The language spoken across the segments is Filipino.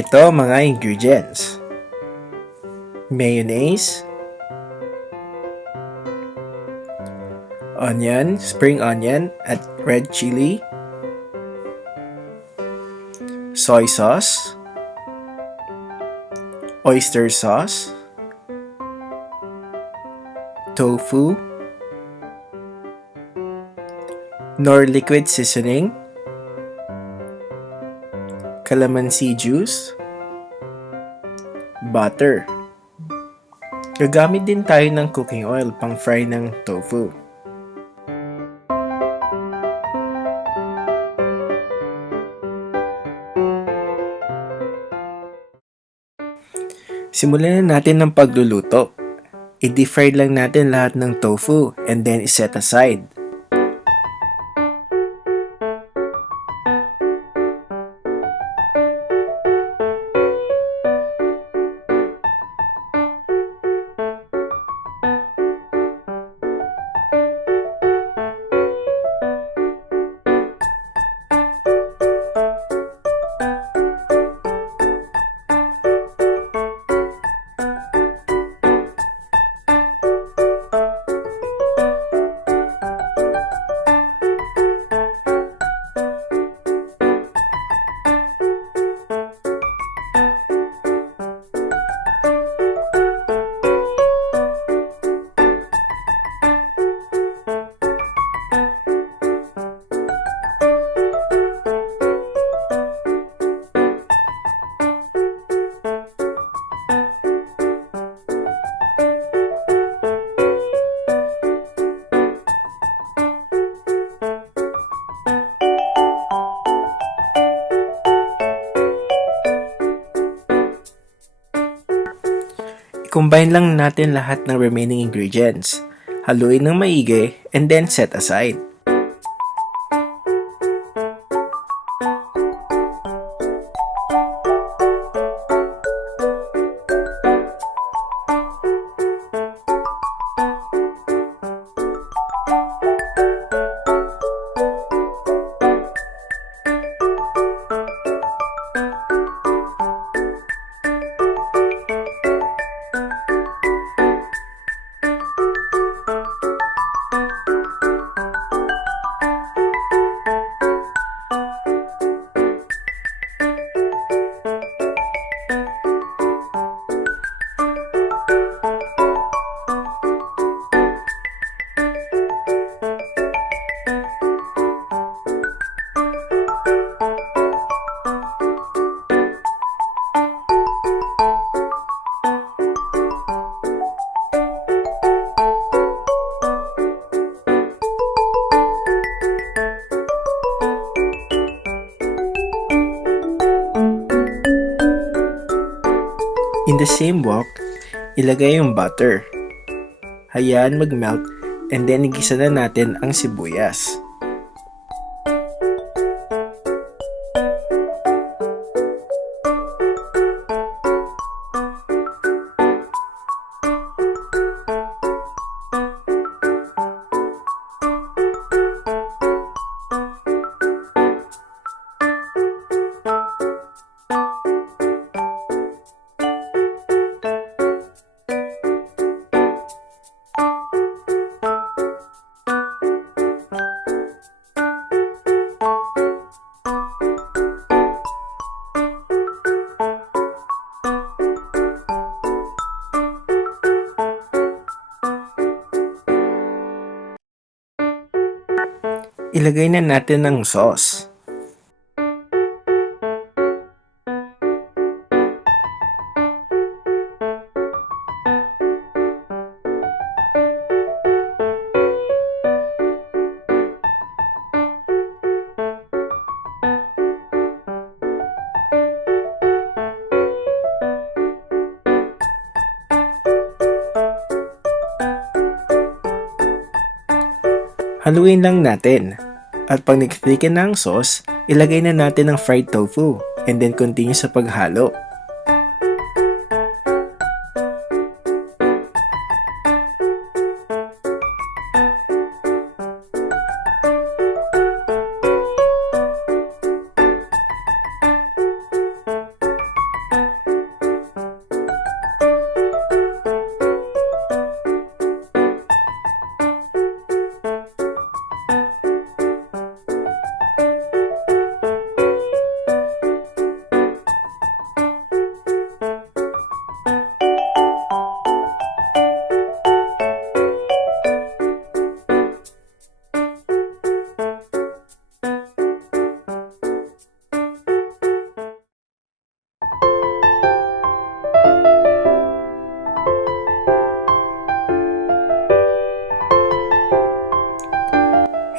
Ito mga ingredients. Mayonnaise, onion, spring onion at red chili, soy sauce, oyster sauce, tofu, nor liquid seasoning, calamansi juice, butter. Gagamit din tayo ng cooking oil pang fry ng tofu. Simulan na natin ng pagluluto. I-deep-fry lang natin lahat ng tofu and then iset aside. I-combine lang natin lahat ng remaining ingredients. Haluin ng maigi and then set aside. In the same wok, ilagay yung butter. Hayaan mag-melt and then igisa na natin ang sibuyas. Ilagay na natin ang sauce. Haluin lang natin. At pag nag-thicken na ang sauce, ilagay na natin ang fried tofu and then continue sa paghalo.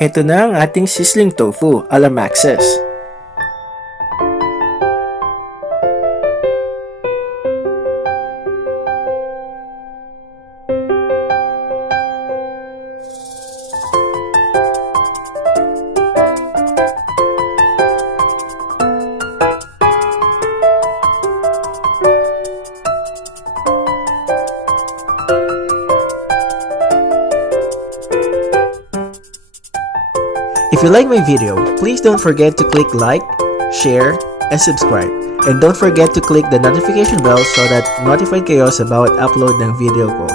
Ito na ang ating sizzling tofu a la Maxis. If you like my video, please don't forget to click like, share, and subscribe. And don't forget to click the notification bell so that notified kayo sa bawat upload ng video ko.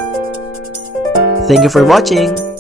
Thank you for watching!